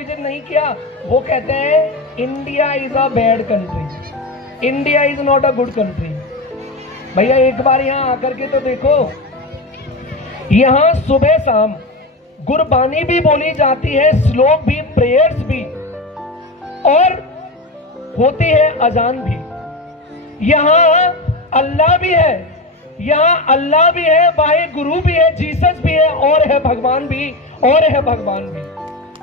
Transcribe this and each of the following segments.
Visit नहीं किया, वो कहते हैं India is a bad country, India is not a good country. भैया एक बार यहां आकर के तो देखो, यहां सुबह शाम गुरबानी भी बोली जाती है, श्लोक भी, प्रेयर्स भी, और होती है अजान भी। यहां अल्लाह भी है, यहां अल्लाह भी है, वाहे गुरु भी है, जीसस भी है, और है भगवान भी, और है भगवान भी।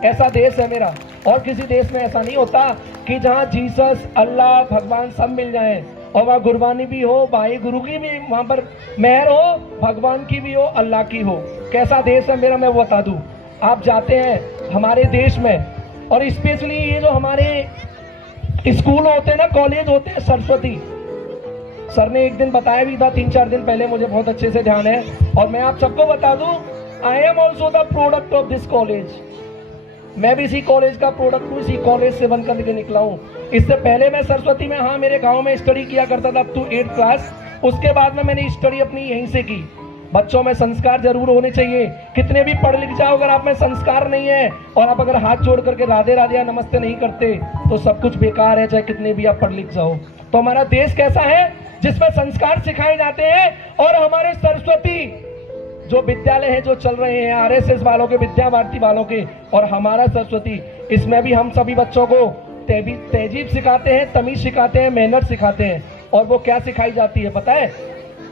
ऐसा देश है मेरा। और किसी देश में ऐसा नहीं होता कि जहां जीसस, अल्लाह, भगवान सब मिल जाएं, और वहां गुरबानी भी हो, वाहे गुरु की भी वहां पर मेहर हो, भगवान की भी हो, अल्लाह की हो। कैसा देश है मेरा, मैं वो बता दूं। आप जाते हैं हमारे देश में, और स्पेशली ये जो हमारे स्कूल होते हैं ना, कॉलेज होते हैं, सरस्वती सर ने एक दिन बताया भी था, 3-4 दिन पहले, मुझे बहुत अच्छे से ध्यान है। और मैं आप सबको बता दूं, I am also the product of this college. मैं भी इसी कॉलेज का प्रोडक्ट हूँ, इसी कॉलेज से बन करके निकला हूँ। इससे पहले मैं सरस्वती में, हाँ, मेरे गांव में स्टडी किया करता था अप टू 8th क्लास। उसके बाद में मैंने स्टडी अपनी यहीं से की। बच्चों में संस्कार जरूर होने चाहिए। कितने भी पढ़ लिख जाओ, अगर आप में संस्कार नहीं है, और आप अगर हाथ जोड़ करके राधे राधे या नमस्ते नहीं करते, तो सब कुछ बेकार है, चाहे कितने भी आप पढ़ लिख जाओ। तो हमारा देश कैसा है, जिसमें संस्कार सिखाए जाते हैं। और हमारे सरस्वती जो विद्यालय है, जो चल रहे हैं आरएसएस वालों के, विद्या भारती वालों के, और हमारा सरस्वती, इसमें भी हम सभी बच्चों को तहजीब सिखाते हैं, तमीज सिखाते हैं, मेहनत सिखाते हैं। और वो क्या सिखाई जाती है पता है,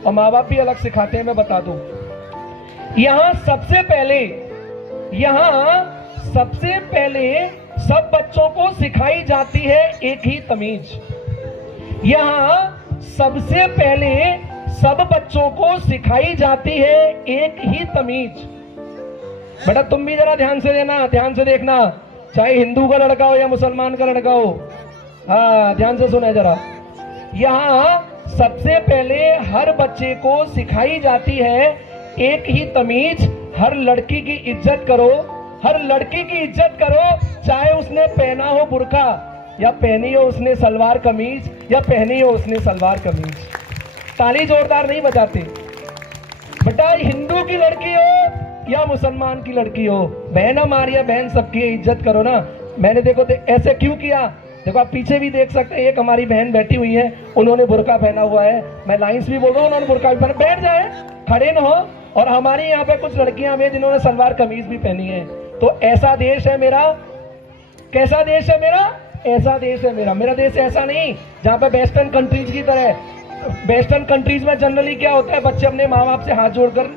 और माँ बाप भी अलग सिखाते हैं, मैं बता दूं। यहां सबसे पहले सब बच्चों को सिखाई जाती है एक ही तमीज। यहां सबसे पहले सब बच्चों को सिखाई जाती है एक ही तमीज। बेटा तुम भी जरा ध्यान से देना, ध्यान से देखना, चाहे हिंदू का लड़का हो या मुसलमान का लड़का हो, हाँ ध्यान से सुने जरा। यहां सबसे पहले हर बच्चे को सिखाई जाती है एक ही तमीज, हर लड़की की इज्जत करो, हर लड़की की इज्जत करो, चाहे उसने पहना हो बुर्का, या पहनी हो उसने सलवार कमीज, या पहनी हो उसने सलवार कमीज। ताली जोरदार नहीं बजाते। बेटा हिंदू की लड़की हो या मुसलमान की लड़की हो, बहन हमारी बहन सबकी इज्जत करो ना। मैंने देखो ऐसे क्यों किया, देखो आप पीछे भी देख सकते हैं, एक हमारी बहन बैठी हुई है, उन्होंने बुर्का पहना हुआ है। मैं लाइंस भी बोल रहा हूँ, उन्होंने बुर्का भी पहना, बैठ जाए, खड़े न हो। और हमारे यहाँ पे कुछ लड़कियां भी हैं जिन्होंने सलवार कमीज भी पहनी है। तो ऐसा देश है मेरा। कैसा देश है मेरा, ऐसा देश है मेरा। मेरा देश ऐसा नहीं जहाँ पे वेस्टर्न कंट्रीज की तरह। वेस्टर्न कंट्रीज में जनरली क्या होता है, बच्चे अपने माँ बाप से हाथ जोड़कर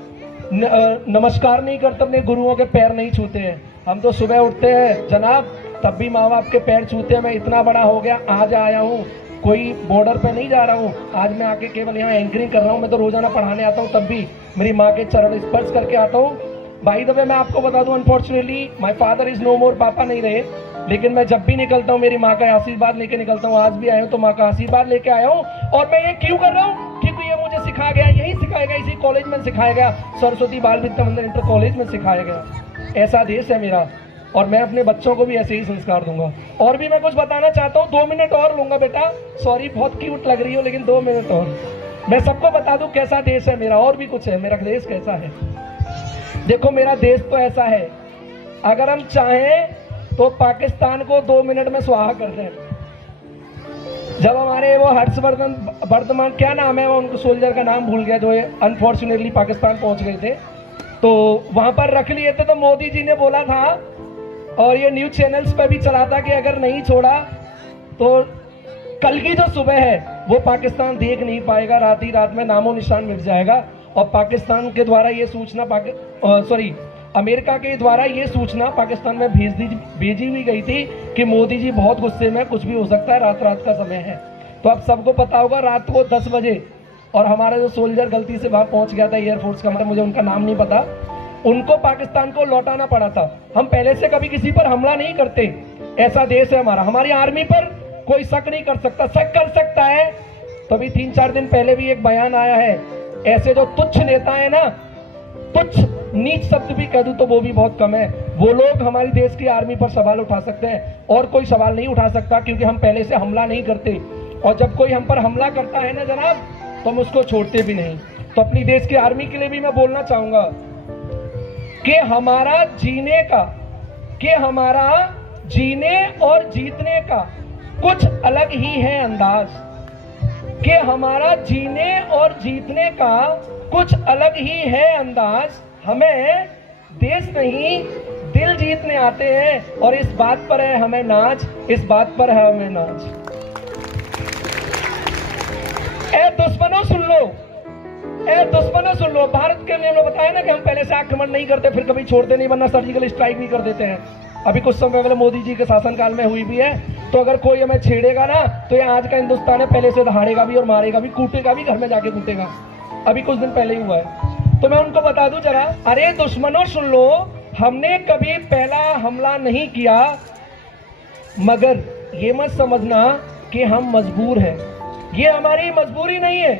नमस्कार नहीं करते, अपने गुरुओं के पैर नहीं छूते हैं। हम तो सुबह उठते हैं जनाब, तब भी माँ बाप के पैर छूते हैं। मैं इतना बड़ा हो गया, आज आया हूँ, कोई बॉर्डर पे नहीं जा रहा हूँ, आज मैं आके केवल यहाँ एंकरिंग कर रहा हूँ। मैं तो रोजाना पढ़ाने आता हूँ, तब भी मेरी माँ के चरण स्पर्श करके आता हूँ। बाय द वे मैं आपको बता दूं, unfortunately my father is no more, पापा नहीं रहे, लेकिन मैं जब भी निकलता हूँ मेरी माँ का आशीर्वाद लेके निकलता हूँ। आज भी आया हूँ तो माँ का आशीर्वाद लेके आया हूँ। और मैं ये क्यों कर रहा हूँ, क्योंकि ये मुझे सिखाया गया, यही सिखाया गया, इसी कॉलेज में सिखाया गया, सरस्वती बाल विद्या मंदिर इंटर कॉलेज में सिखाया गया। ऐसा देश है मेरा, और मैं अपने बच्चों को भी ऐसे ही संस्कार दूंगा। और भी मैं कुछ बताना चाहता हूँ, 2 मिनट और लूंगा बेटा, सॉरी बहुत क्यूट लग रही हो, लेकिन 2 मिनट और मैं सबको बता दूं कैसा देश है मेरा। और भी कुछ है, मेरा देश कैसा है। देखो मेरा देश तो ऐसा है, अगर हम चाहें तो पाकिस्तान को 2 मिनट में स्वाहा कर दें। जब हमारे वो हर्षवर्धन वर्धमान, क्या नाम है वो, उनको सोल्जर का नाम भूल गया, जो अनफॉर्चुनेटली पाकिस्तान पहुंच गए थे, तो वहां पर रख लिए थे। तो मोदी जी ने बोला था, और ये न्यूज चैनल्स पे भी चला था, कि अगर नहीं छोड़ा तो कल की जो सुबह है वो पाकिस्तान देख नहीं पाएगा, रात ही रात में नामो निशान मिट जाएगा। और पाकिस्तान के द्वारा ये सूचना अमेरिका के द्वारा ये सूचना पाकिस्तान में भेजी हुई गई थी कि मोदी जी बहुत गुस्से में, कुछ भी हो सकता है, रात का समय है। तो अब सबको पता होगा, रात को 10 बजे, और हमारा जो सोल्जर गलती से वहां पहुंच गया था, एयरफोर्स का, मतलब मुझे उनका नाम नहीं पता, उनको पाकिस्तान को लौटाना पड़ा था। हम पहले से कभी किसी पर हमला नहीं करते, ऐसा देश है हमारा। हमारी आर्मी पर कोई शक नहीं कर सकता, शक कर सकता है तो अभी 3-4 दिन पहले भी एक बयान आया है, ऐसे जो तुच्छ नेता है ना, तुच्छ नीच शब्द भी कह दूं तो वो भी बहुत कम है, वो लोग हमारी देश की आर्मी पर सवाल उठा सकते हैं, और कोई सवाल नहीं उठा सकता, क्योंकि हम पहले से हमला नहीं करते। और जब कोई हम पर हमला करता है ना जनाब, तो हम उसको छोड़ते भी नहीं। तो अपनी देश की आर्मी के लिए भी मैं बोलना चाहूंगा कि हमारा जीने और जीतने का कुछ अलग ही है अंदाज, कि हमारा जीने और जीतने का कुछ अलग ही है अंदाज। हमें देश नहीं दिल जीतने आते हैं, और इस बात पर है हमें नाज, इस बात पर है हमें नाज। ए दुश्मनों सुन लो, ए दुश्मनों सुन लो, भारत के नियम बताया ना कि हम पहले से आक्रमण नहीं करते, फिर कभी छोड़ते नहीं, वरना सर्जिकल स्ट्राइक भी कर देते हैं। अभी कुछ समय पहले मोदी जी के शासनकाल में हुई भी है। तो अगर कोई हमें छेड़ेगा ना, तो ये आज का हिंदुस्तान है, पहले से दहाड़ेगा भी और मारेगा भी, कूटेगा भी, घर में जाके कूटेगा। अभी कुछ दिन पहले ही हुआ है। तो मैं उनको बता दूं जरा, अरे दुश्मनों सुन लो, हमने कभी पहला हमला नहीं किया, मगर ये मत समझना कि हम मजबूर हैं, ये हमारी मजबूरी नहीं है।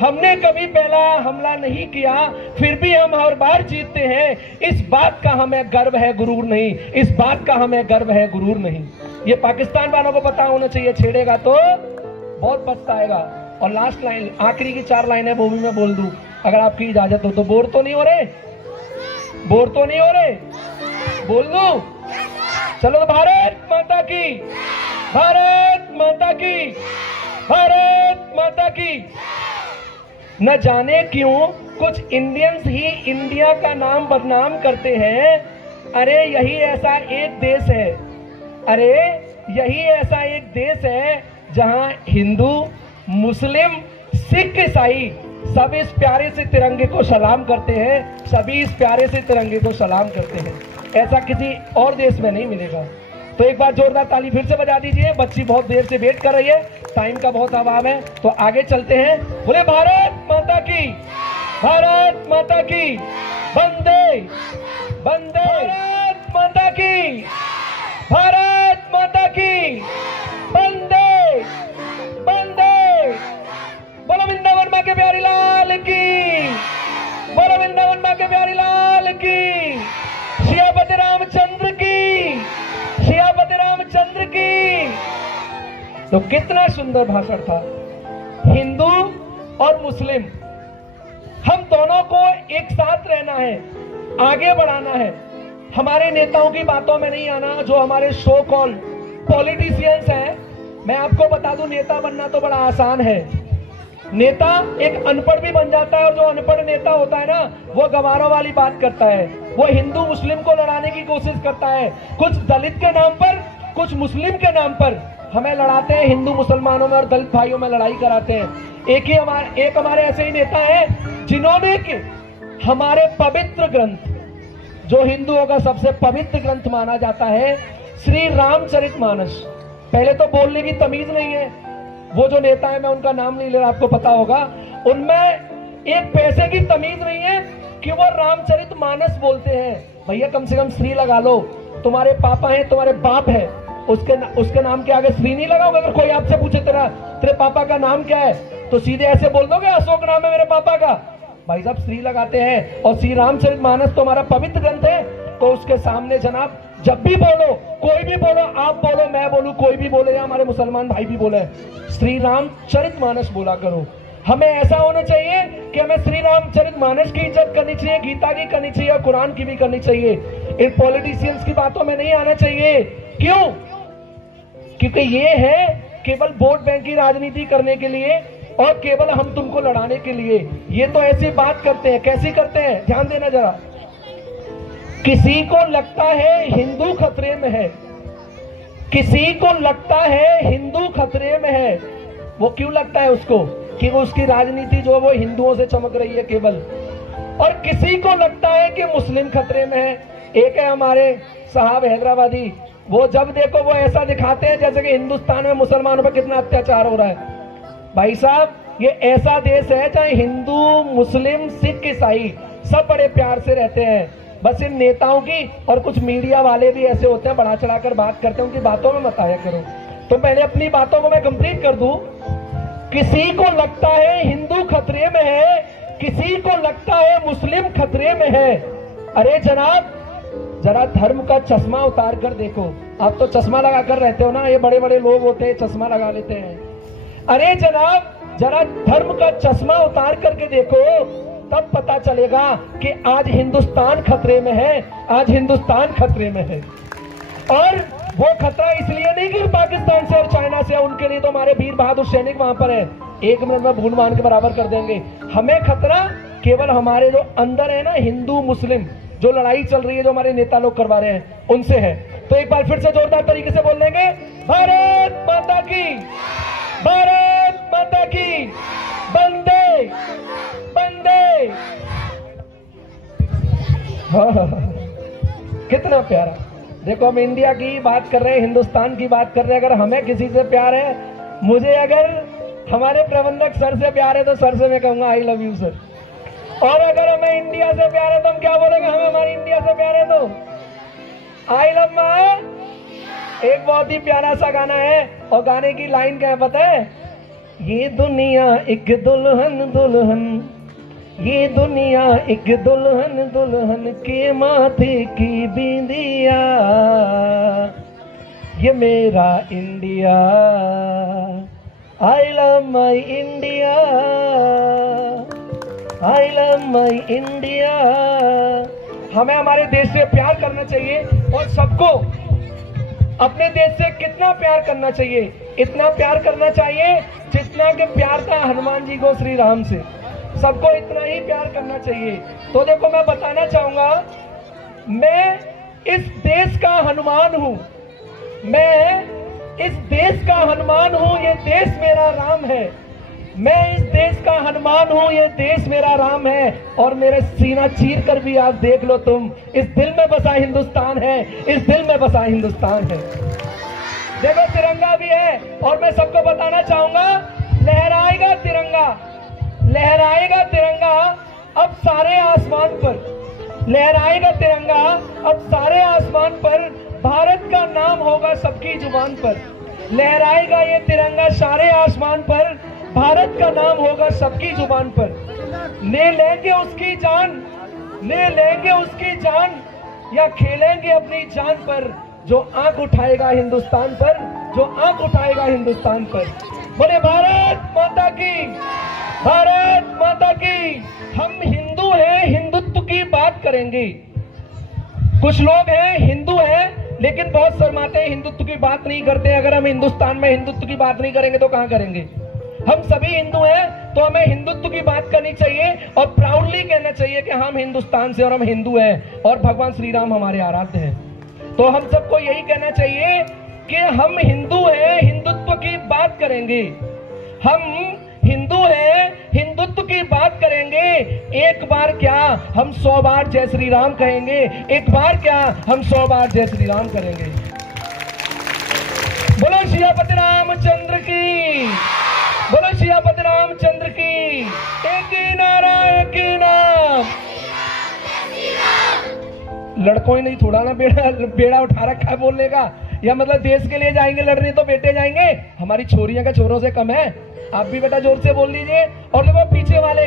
हमने कभी पहला हमला नहीं किया, फिर भी हम हर बार जीतते हैं। इस बात का हमें गर्व है, गुरूर नहीं, इस बात का हमें गर्व है, गुरूर नहीं। ये पाकिस्तान वालों को पता होना चाहिए, छेड़ेगा तो बहुत पछताएगा। और लास्ट लाइन, आखिरी की 4 लाइन है, वो भी मैं बोल दूं अगर आपकी इजाजत हो तो। बोर तो नहीं हो रहे, बोर तो नहीं हो रहे, बोल दूं? चलो तो भारत माता की, भारत माता की, भारत माता की। न जाने क्यों कुछ इंडियंस ही इंडिया का नाम बदनाम करते हैं। अरे यही ऐसा एक देश है, अरे यही ऐसा एक देश है जहां हिंदू, मुस्लिम, सिख, ईसाई सब इस प्यारे से तिरंगे को सलाम करते हैं, सभी इस प्यारे से तिरंगे को सलाम करते हैं। ऐसा किसी और देश में नहीं मिलेगा। तो एक बार जोरदार ताली फिर से बजा दीजिए। बच्ची बहुत देर से वेट कर रही है, टाइम का बहुत अभाव है, तो आगे चलते हैं। बोले भारत माता की, भारत माता की, वंदे वंदे, भारत माता की, भारत माता की, वंदे वंदे। बोलो वृंदावन मां के प्यारी लाल की, बोलो वृंदावन मां के प्यारी लाल की, सियापति रामचंद्र की, सियापति रामचंद्र की। तो कितना सुंदर भाषण था। हिंदू और मुस्लिम हम दोनों को एक साथ रहना है, आगे बढ़ाना है। हमारे नेताओं की बातों में नहीं आना, जो हमारे सो कॉल पॉलिटिशियंस हैं। मैं आपको बता दूं, नेता बनना तो बड़ा आसान है। नेता एक अनपढ़ भी बन जाता है, और जो अनपढ़ नेता होता है ना, वो गवारों वाली बात करता है, वो हिंदू मुस्लिम को लड़ाने की कोशिश करता है। कुछ दलित के नाम पर, कुछ मुस्लिम के नाम पर हमें लड़ाते हैं, हिंदू मुसलमानों में और दलित भाइयों में लड़ाई कराते हैं। एक हमारे ऐसे ही नेता हैं जिन्होंने कि हमारे पवित्र ग्रंथ, जो हिंदुओं का सबसे पवित्र ग्रंथ माना जाता है, श्री रामचरितमानस, पहले तो बोलने की तमीज नहीं है। वो जो नेता है, मैं उनका नाम नहीं ले रहा, आपको पता होगा, उनमें एक पैसे की तमीज नहीं है कि वो रामचरितमानस बोलते हैं। भैया कम से कम श्री लगा लो, तुम्हारे पापा हैं, तुम्हारे बाप है, उसके नाम के आगे श्री नहीं लगाओगे। अगर कोई आपसे पूछे तेरे पापा का नाम क्या है, तो सीधे ऐसे बोल दोगे अशोक नाम है मेरे पापा का? भाई साहब श्री लगाते हैं। और श्री रामचरितमानस तो हमारा पवित्र ग्रंथ है, तो उसके सामने जनाब जब भी बोलो, कोई भी बोलो, आप बोलो, मैं बोलूं, कोई भी बोले, या हमारे मुसलमान भाई भी बोले, श्री रामचरितमानस बोला करो। हमें ऐसा होना चाहिए कि हमें श्री रामचरितमानस की इज्जत करनी चाहिए, गीता की करनी चाहिए, और कुरान की भी करनी चाहिए। इन पॉलिटिशियंस की बातों में नहीं आना चाहिए। क्यों? क्योंकि ये है केवल वोट बैंक की राजनीति करने के लिए और केवल हम तुमको लड़ाने के लिए। ये तो ऐसी बात करते हैं। कैसी करते हैं, ध्यान देना जरा। किसी को लगता है हिंदू खतरे में है, किसी को लगता है हिंदू खतरे में है। वो क्यों लगता है उसको? कि वो उसकी राजनीति जो है वो हिंदुओं से चमक रही है केवल। और किसी को लगता है कि मुस्लिम खतरे में है। एक है हमारे साहब हैदराबादी, वो जब देखो वो ऐसा दिखाते हैं जैसे कि हिंदुस्तान में मुसलमानों पर कितना अत्याचार हो रहा है। भाई साहब, ये ऐसा देश है जहाँ हिंदू, मुस्लिम, सिख, ईसाई सब बड़े प्यार से रहते हैं। बस इन नेताओं की और कुछ मीडिया वाले भी ऐसे होते हैं, बढ़ा चढ़ाकर बात करते हैं, उनकी बातों में मत आया करो। तो पहले अपनी बातों को मैं कंप्लीट कर दूं। किसी को लगता है हिंदू खतरे में है, किसी को लगता है मुस्लिम खतरे में है। अरे जनाब, जरा धर्म का चश्मा उतार कर देखो। आप तो चश्मा लगा कर रहते हो ना, ये बड़े बड़े लोग होते हैं चश्मा लगा लेते हैं। अरे जनाब, जरा धर्म का चश्मा उतार करके देखो, तब पता चलेगा कि आज हिंदुस्तान खतरे में है, आज हिंदुस्तान खतरे में है। और वो खतरा इसलिए नहीं कि पाकिस्तान से और चाइना से, उनके लिए तो हमारे वीर बहादुर सैनिक वहां पर है, 1 मिनट में भून मान के बराबर कर देंगे। हमें खतरा केवल हमारे जो अंदर है ना, हिंदू मुस्लिम जो लड़ाई चल रही है, जो हमारे नेता लोग करवा रहे हैं, उनसे है। तो एक बार फिर से जोरदार तरीके से बोल देंगे, भारत माता की, भारत माता की, वंदे वंदे। कितना प्यारा। देखो हम इंडिया की बात कर रहे हैं, हिंदुस्तान की बात कर रहे हैं। अगर हमें किसी से प्यार है, मुझे अगर हमारे प्रबंधक सर से प्यार है तो सर से मैं कहूंगा आई लव यू सर। और अगर हमें इंडिया से प्यार है तो हम क्या बोलेंगे, हमें हमारी इंडिया से प्यार है तो आई लव माँ। एक बहुत ही प्यारा सा गाना है, और गाने की लाइन क्या है पता है, ये दुनिया एक दुल्हन दुल्हन, ये दुनिया एक दुल्हन दुल्हन के माथे की बिंदिया, ये मेरा India, I love my India, I love my India. हमें हमारे देश से प्यार करना चाहिए, और सबको अपने देश से कितना प्यार करना चाहिए, इतना प्यार करना चाहिए जितना कि प्यार था हनुमान जी को श्री राम से, सबको इतना ही प्यार करना चाहिए। तो देखो मैं बताना चाहूंगा, मैं इस देश का हनुमान हूं, मैं इस देश का हनुमान हूं, ये देश मेरा राम है। मैं इस देश का हनुमान हूं, ये देश मेरा राम है। और मेरे सीना चीर कर भी आप देख लो तुम, इस दिल में बसा हिंदुस्तान है, इस दिल में बसा हिंदुस्तान है। देखो तिरंगा भी है, और मैं सबको बताना चाहूंगा, लहराएगा तिरंगा, लहराएगा तिरंगा अब सारे आसमान पर, लहराएगा तिरंगा अब सारे आसमान पर, भारत का नाम होगा सबकी जुबान पर। लहराएगा ये तिरंगा सारे आसमान पर, भारत का नाम होगा सबकी जुबान पर। ले लेंगे उसकी जान, ले लेंगे उसकी जान, या खेलेंगे अपनी जान पर, जो आंख उठाएगा हिंदुस्तान पर, जो आंख उठाएगा हिंदुस्तान पर। बोले भारत माता की, भारत माता की। हम हिंदू हैं, हिंदुत्व की बात करेंगे। कुछ लोग हैं हिंदू हैं लेकिन बहुत शर्माते हैं, हिंदुत्व की बात नहीं करते। अगर हम हिंदुस्तान में हिंदुत्व की बात नहीं करेंगे तो कहां करेंगे। हम सभी हिंदू हैं तो हमें हिंदुत्व की बात करनी चाहिए, और प्राउडली कहना चाहिए कि हम हिंदुस्तान से और हम हिंदू हैं, और भगवान श्री राम हमारे आराध्य हैं। तो हम सबको यही कहना चाहिए कि हम हिंदू हैं, हिंदुत्व की बात करेंगे। हम हिंदू हैं, हिंदुत्व की बात करेंगे। एक बार क्या हम 100 बार जय श्री राम कहेंगे, एक बार क्या हम 100 बार जय श्री राम करेंगे। बोलो सियापति रामचंद्र की, बोलो सियापति रामचंद्र की। एक ही नारा, एक ही नाम। लड़कों ही नहीं थोड़ा ना बेड़ा उठा रखा है बोलने का, या मतलब देश के लिए जाएंगे लड़ने तो बेटे जाएंगे, हमारी छोरियां का छोरों से कम है। आप भी बेटा जोर से बोल लीजिए। और देखो पीछे वाले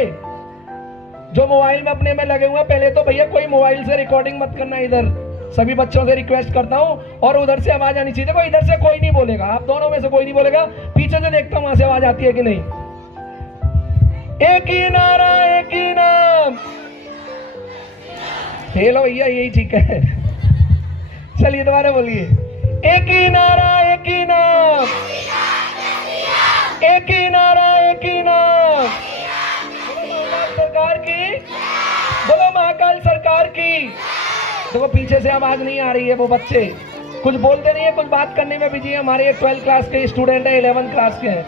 जो मोबाइल में अपने में लगे हुए हैं, पहले तो भैया कोई मोबाइल से रिकॉर्डिंग मत करना, इधर सभी बच्चों से रिक्वेस्ट करता हूं, और उधर से आवाज आनी चाहिए। देखो इधर से कोई नहीं बोलेगा, आप दोनों में से कोई नहीं बोलेगा, पीछे से देखता हूं वहां से आवाज आती है कि नहीं। एक ही नारा, एक ही नाम। हेलो भैया, यही ठीक है। चलिए दोबारा बोलिए, एक ही नारा, एक ही नाम, एक ही नारा, एक ही नाम। महाकाल सरकार की, बोलो महाकाल सरकार की। देखो पीछे से आवाज नहीं आ रही है, वो बच्चे कुछ बोलते नहीं है, कुछ बात करने में बिजी है। हमारे 12th क्लास के स्टूडेंट है, 11th क्लास के हैं,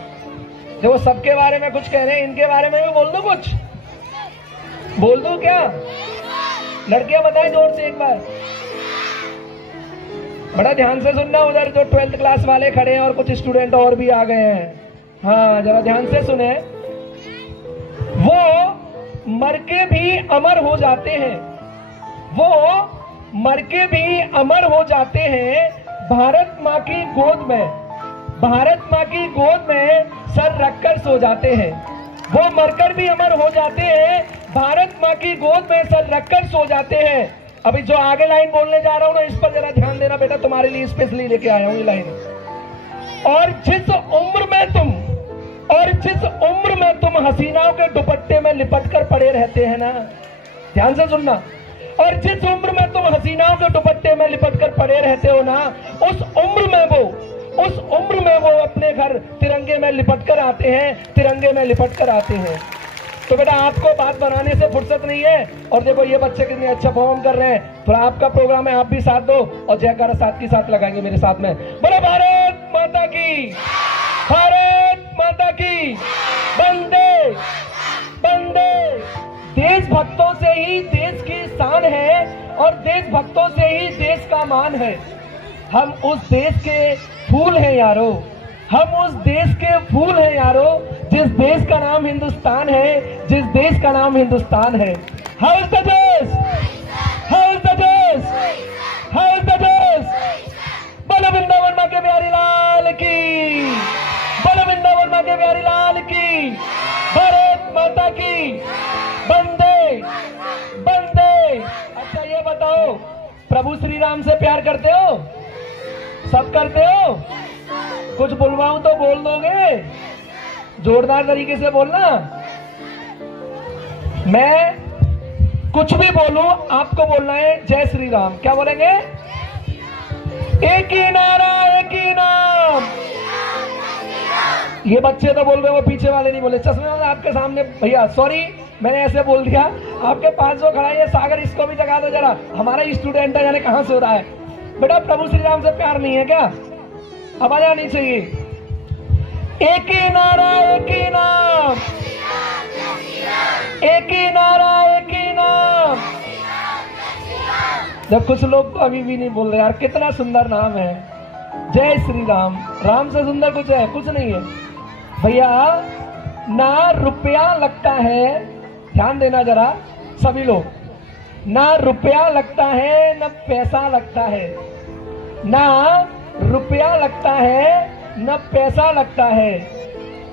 देखो सबके बारे में कुछ कह रहे हैं, इनके बारे में भी बोल दो, कुछ बोल दो क्या। लड़कियां बताएं जोर से एक बार, बड़ा ध्यान से सुनना। उधर जो 12th क्लास वाले खड़े हैं और कुछ स्टूडेंट और भी आ गए हैं, हाँ जरा ध्यान से सुने। वो मर के भी अमर हो जाते हैं, वो मर के भी अमर हो जाते हैं भारत माँ की गोद में, भारत माँ की गोद में सर रखकर सो जाते हैं। वो मरकर भी अमर हो जाते हैं, भारत माँ की गोद में सर रखकर सो जाते हैं। अभी जो आगे लाइन बोलने जा रहा हूं ना, इस पर जरा ध्यान देना बेटा, तुम्हारे लिए स्पेशली लेके आया हूं ये लाइन। और जिस उम्र में तुम, और जिस उम्र में तुम हसीनाओं के दुपट्टे में लिपट कर पड़े रहते हैं ना, ध्यान से सुनना, और जिस उम्र में तुम हसीनाओं के दुपट्टे में लिपट कर पड़े रहते हो ना, उस उम्र में वो अपने घर तिरंगे में लिपट कर आते हैं, तिरंगे में लिपट कर आते हैं। तो बेटा आपको बात बनाने से फुर्सत नहीं है। और देखो ये बच्चे कितने अच्छा परफॉर्म कर रहे हैं। थोड़ा आपका प्रोग्राम है, आप भी साथ दो और जयकारा साथ की साथ लगाएंगे मेरे साथ में। बोलो भारत माता की, भारत माता की, वंदे वंदे। देशभक्तों से ही देश की शान है और देशभक्तों से ही देश का मान है। हम उस देश के फूल हैं यारो, हम उस देश के फूल हैं यारो, जिस देश का नाम हिंदुस्तान है, जिस देश का नाम हिंदुस्तान है। हाउ इज द देश, हाउ इज द देश, हाउ इज द देश। बोलो वृंदावन मां के प्यारी लाल की, बोलो वृंदावन मां के प्यारी लाल की, भारत माता की, वंदे वंदे। अच्छा ये बताओ, प्रभु श्री राम से प्यार करते हो? सब करते हो? कुछ बुलवाऊं तो बोल दोगे? जोरदार तरीके से बोलना। मैं कुछ भी बोलूं आपको बोलना है जय श्री राम। क्या बोलेंगे? एक ही नारा, एक ही नाम। ये बच्चे तो बोल रहे, वो पीछे वाले नहीं बोले। चश्मे वाले आपके सामने भैया, सॉरी मैंने ऐसे बोल दिया। आपके पास जो खड़ा है सागर, इसको भी जगा दो जरा। हमारा स्टूडेंट है, जाने कहां से हो रहा है। बेटा प्रभु श्री राम से प्यार नहीं है क्या? आवाज आनी चाहिए। एक ही नारा, एक ही नाम, एक ही नारा, एक ही नाम। जब कुछ लोग अभी भी नहीं बोल रहे यार, कितना सुंदर नाम है जय श्री राम। राम से सुंदर कुछ है? कुछ नहीं है भैया। ना रुपया लगता है, ध्यान देना जरा सभी लोग, ना रुपया लगता है ना पैसा लगता है, ना रुपया लगता है न पैसा लगता है।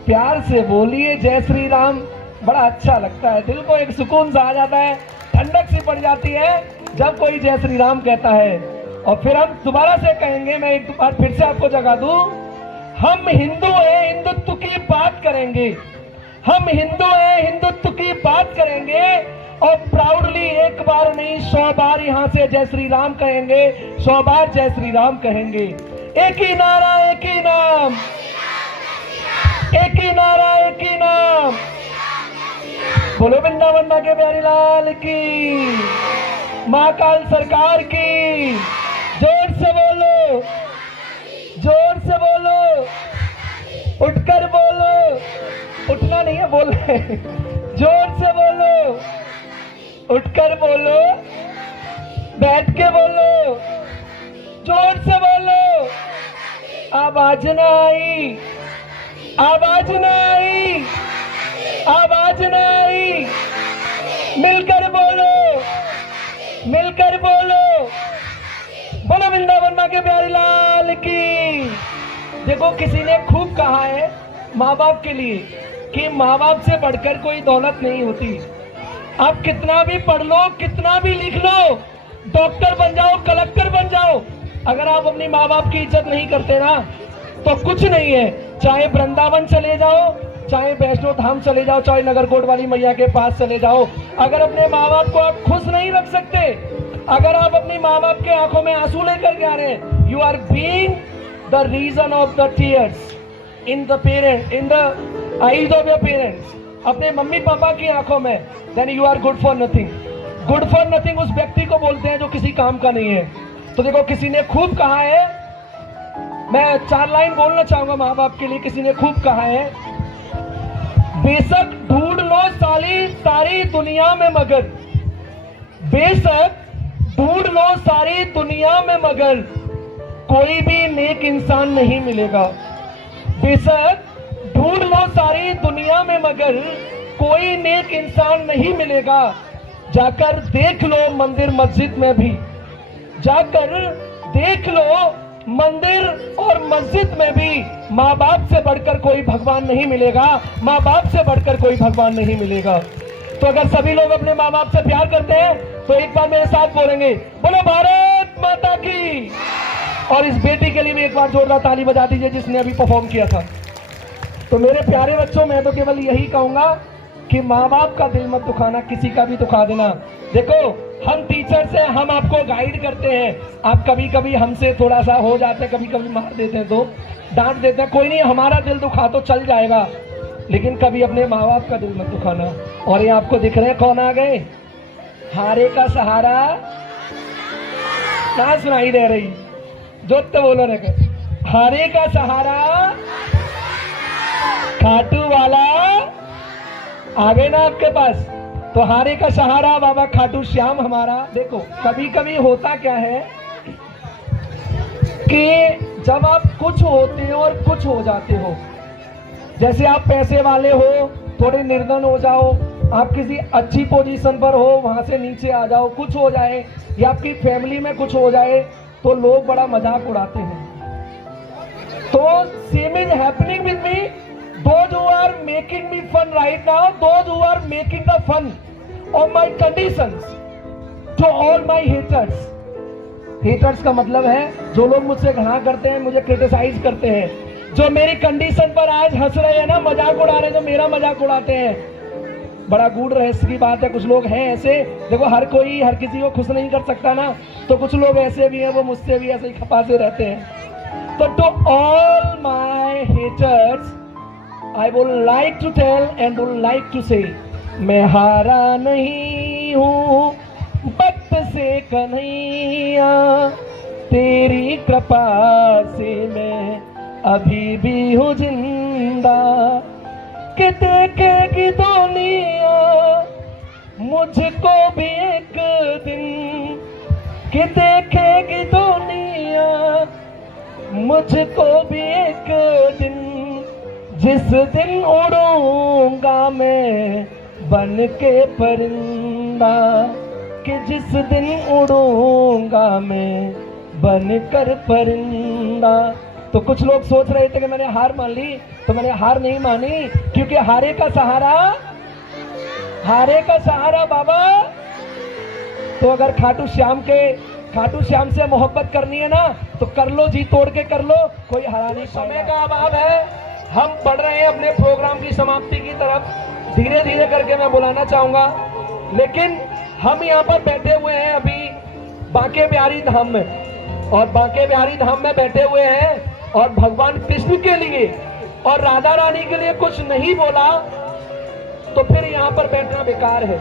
प्यार से बोलिए जय श्री राम, बड़ा अच्छा लगता है, दिल को एक सुकून सा आ जाता है, ठंडक सी पड़ जाती है जब कोई जय श्री राम कहता है। और फिर हम दोबारा से कहेंगे, मैं एक बार फिर से आपको जगा दूं, हम हिंदू हैं, हिंदुत्व की बात करेंगे। हम हिंदू हैं, हिंदुत्व की बात करेंगे और प्राउडली एक बार नहीं 100 बार यहां से जय श्री राम कहेंगे, 100 बार जय श्री राम कहेंगे। एक ही नारा, एक ही नाम, एक ही नारा, एक ही नाम। बोलो वृंदावन मां के प्यारी लाल की, महाकाल सरकार की। जोर से बोलो, जोर से बोलो, उठकर बोलो। उठना नहीं है, बोल रहे। जोर से बोलो, उठकर बोलो, बैठ के बोलो, जोर से बोलो। आवाज ना आई, आवाज ना आई, आवाज ना आई। मिलकर बोलो, मिलकर बोलो। बोलो वृंदावन मां के प्यारी लाल की। देखो किसी ने खूब कहा है माँ बाप के लिए कि माँ बाप से बढ़कर कोई दौलत नहीं होती। आप कितना भी पढ़ लो, कितना भी लिख लो, डॉक्टर बन जाओ, कलेक्टर बन जाओ, अगर आप अपनी माँ बाप की इज्जत नहीं करते ना तो कुछ नहीं है। चाहे वृंदावन चले जाओ, चाहे वैष्णो धाम चले जाओ, चाहे नगरकोट वाली मैया के पास चले जाओ, अगर अपने माँ बाप को आप खुश नहीं रख सकते, अगर आप अपनी माँ बाप के आंखों में आंसू लेकर के आ रहे हैं, you are being the reason of the tears in the parent, in the eyes of your parents, अपने मम्मी पापा की आंखों में, then you are good for nothing. Good for nothing उस व्यक्ति को बोलते हैं जो किसी काम का नहीं है। तो देखो किसी ने खूब कहा है, मैं 4 लाइन बोलना चाहूंगा माँ बाप के लिए। किसी ने खूब कहा है, बेशक ढूंढ लो सारी दुनिया में मगर, बेशक ढूंढ लो सारी दुनिया में मगर कोई भी नेक इंसान नहीं मिलेगा। बेशक ढूंढ लो सारी दुनिया में मगर कोई नेक इंसान नहीं मिलेगा। जाकर देख लो मंदिर मस्जिद में भी, जाकर देख लो मंदिर और मस्जिद में भी माँ बाप से बढ़कर कोई भगवान नहीं मिलेगा, माँ बाप से बढ़कर कोई भगवान नहीं मिलेगा। तो अगर सभी लोग अपने माँ बाप से प्यार करते हैं तो एक बार मेरे साथ बोलेंगे, बोलो भारत माता की। और इस बेटी के लिए भी एक बार जोरदार ताली बजा दीजिए जिसने अभी परफॉर्म किया था। तो मेरे प्यारे बच्चों, मैं तो केवल यही कहूंगा कि माँ बाप का दिल मत दुखाना, किसी का भी दुखा देना। देखो हम टीचर्स हैं, हम आपको गाइड करते हैं। आप कभी कभी हमसे थोड़ा सा हो जाते हैं, कभी कभी मार देते हैं तो डांट देते हैं, कोई नहीं, हमारा दिल दुखा तो चल जाएगा, लेकिन कभी अपने माँ बाप का दिल मत दुखाना। और ये आपको दिख रहे हैं कौन आ गए? हारे का सहारा ना सुनाई दे रही, जो तो बोलो रे, हारे का सहारा खाटू वाला आ गए ना आपके पास। तो हारे का सहारा बाबा खाटू श्याम हमारा। देखो कभी कभी होता क्या है कि जब आप कुछ होते हो और कुछ हो जाते हो, जैसे आप पैसे वाले हो, थोड़े निर्धन हो जाओ, आप किसी अच्छी पोजीशन पर हो, वहां से नीचे आ जाओ, कुछ हो जाए, या आपकी फैमिली में कुछ हो जाए, तो लोग बड़ा मजाक उड़ाते हैं। तो same is happening with me, those who are making me fun right now, those who are making the fun of my conditions, to all my haters. haters का मतलब है जो लोग मुझसे घृणा करते हैं, मुझे क्रिटिसाइज करते हैं, जो मेरी कंडीशन पर आज हंस रहे हैं ना, मजाक उड़ा रहे हैं, जो मेरा मजाक उड़ाते हैं। बड़ा गूढ़ रहस्य की बात है, कुछ लोग हैं ऐसे। देखो हर कोई हर किसी को खुश नहीं कर सकता ना, तो कुछ लोग ऐसे भी हैं, वो मुझसे भी ऐसे ही खपा से रहते हैं। तो to all my haters I would like to tell and would like to say, मैं हारा नहीं हूँ वक्त से कन्हैया, तेरी कृपा से मैं अभी भी हूँ जिंदा, कि देखेगी दुनिया मुझको भी एक दिन, कि देखेगी दुनिया मुझको भी एक दिन, जिस दिन उड़ूंगा मैं बन के परिंदा, कि जिस दिन उड़ूंगा मैं बन कर परिंदा। तो कुछ लोग सोच रहे थे कि मैंने हार मान ली, तो मैंने हार नहीं मानी, क्योंकि हारे का सहारा बाबा। तो अगर खाटू श्याम से मोहब्बत करनी है ना, तो कर लो, जी तोड़ के कर लो, कोई हरा नहीं। समय का अभाव है, हम बढ़ रहे हैं अपने प्रोग्राम की समाप्ति की तरफ, धीरे धीरे करके मैं बुलाना चाहूंगा। लेकिन हम यहाँ पर बैठे हुए हैं अभी बांके बिहारी धाम में, और बांके बिहारी धाम में बैठे हुए हैं, और भगवान कृष्ण के लिए और राधा रानी के लिए कुछ नहीं बोला तो फिर यहाँ पर बैठना बेकार है।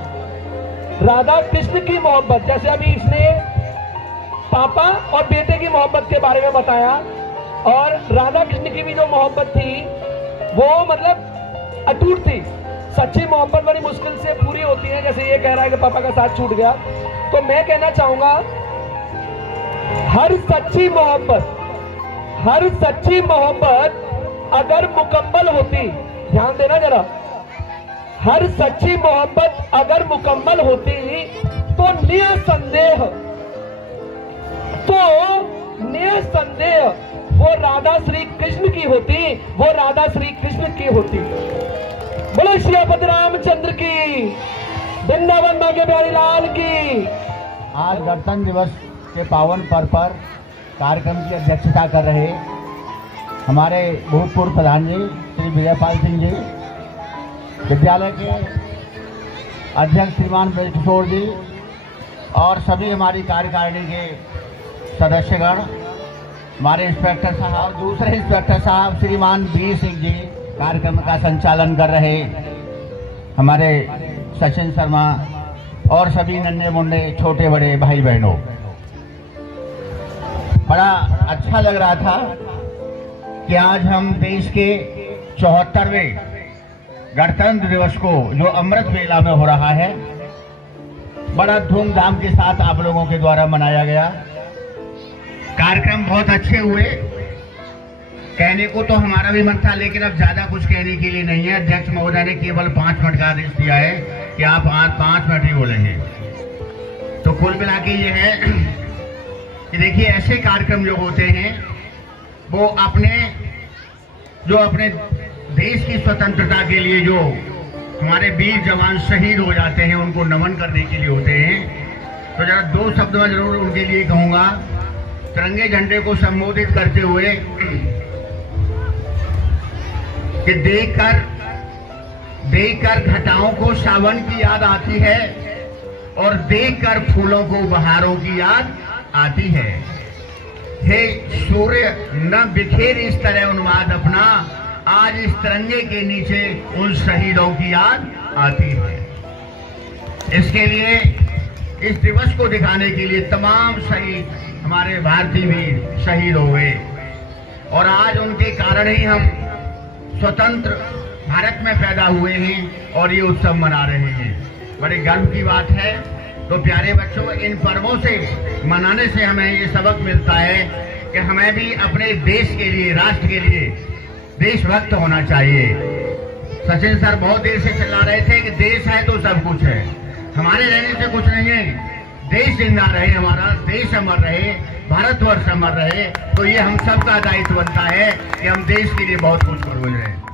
राधा कृष्ण की मोहब्बत, जैसे अभी इसने पापा और बेटे की मोहब्बत के बारे में बताया, और राधा कृष्ण की भी जो मोहब्बत थी वो मतलब अटूट थी। सच्ची मोहब्बत बड़ी मुश्किल से पूरी होती है, जैसे ये कह रहा है कि पापा का साथ छूट गया। तो मैं कहना चाहूंगा, हर सच्ची मोहब्बत अगर मुकम्मल होती, ध्यान देना जरा, हर सच्ची मोहब्बत अगर मुकम्मल होती तो निसंदेह वो राधा श्री कृष्ण की होती, वो राधा श्री कृष्ण की होती। बोले श्रीपति रामचंद्र की, वृंदावन बांके बिहारी लाल की। आज गणतंत्र दिवस के पावन पर्व पर कार्यक्रम की अध्यक्षता कर रहे हमारे भूतपूर्व प्रधान जी श्री विजयपाल सिंह जी, विद्यालय के अध्यक्ष श्रीमान ब्रज किशोर जी, और सभी हमारी कार्यकारिणी के सदस्यगण, हमारे इंस्पेक्टर साहब, दूसरे इंस्पेक्टर साहब श्रीमान वीर सिंह जी, कार्यक्रम का संचालन कर रहे हमारे सचिन शर्मा, और सभी नन्हे मुंडे छोटे बड़े भाई बहनों। बड़ा अच्छा लग रहा था कि आज हम देश के 74वें गणतंत्र दिवस को, जो अमृत वेला में हो रहा है, बड़ा धूमधाम के साथ आप लोगों के द्वारा मनाया गया। कार्यक्रम बहुत अच्छे हुए। कहने को तो हमारा भी मन था, लेकिन अब ज्यादा कुछ कहने के लिए नहीं है। अध्यक्ष महोदय ने केवल 5 मिनट का आदेश दिया है कि आप आज 5 मिनट ही बोलेंगे। तो कुल मिला के ये है कि देखिए, ऐसे कार्यक्रम जो होते हैं वो अपने देश की स्वतंत्रता के लिए जो हमारे वीर जवान शहीद हो जाते हैं, उनको नमन करने के लिए होते हैं। तो जरा 2 शब्द में जरूर उनके लिए कहूंगा। तिरंगे झंडे को संबोधित करते हुए कि देखकर देखकर घटाओं को सावन की याद आती है और देखकर फूलों को बहारों की याद आती है। हे सूर्य न बिखेर इस तरह उन्माद अपना, आज इस तिरंगे के नीचे उन शहीदों की याद आती है। इसके लिए, इस दिवस को दिखाने के लिए तमाम शहीद हमारे भारतीय वीर शहीद हो गए और आज उनके कारण ही हम स्वतंत्र भारत में पैदा हुए हैं और ये उत्सव मना रहे हैं। बड़े गर्व की बात है। तो प्यारे बच्चों, इन पर्वों से मनाने से हमें ये सबक मिलता है कि हमें भी अपने देश के लिए, राष्ट्र के लिए देशभक्त होना चाहिए। सचिन सर बहुत देर से चिल्ला रहे थे कि देश है तो सब कुछ है। हमारे रहने से कुछ नहीं है। देश जिंदा रहे, हमारा देश अमर रहे, भारतवर्ष अमर रहे, तो ये हम सबका दायित्व बनता है कि हम देश के लिए बहुत कुछ कर गुजरे।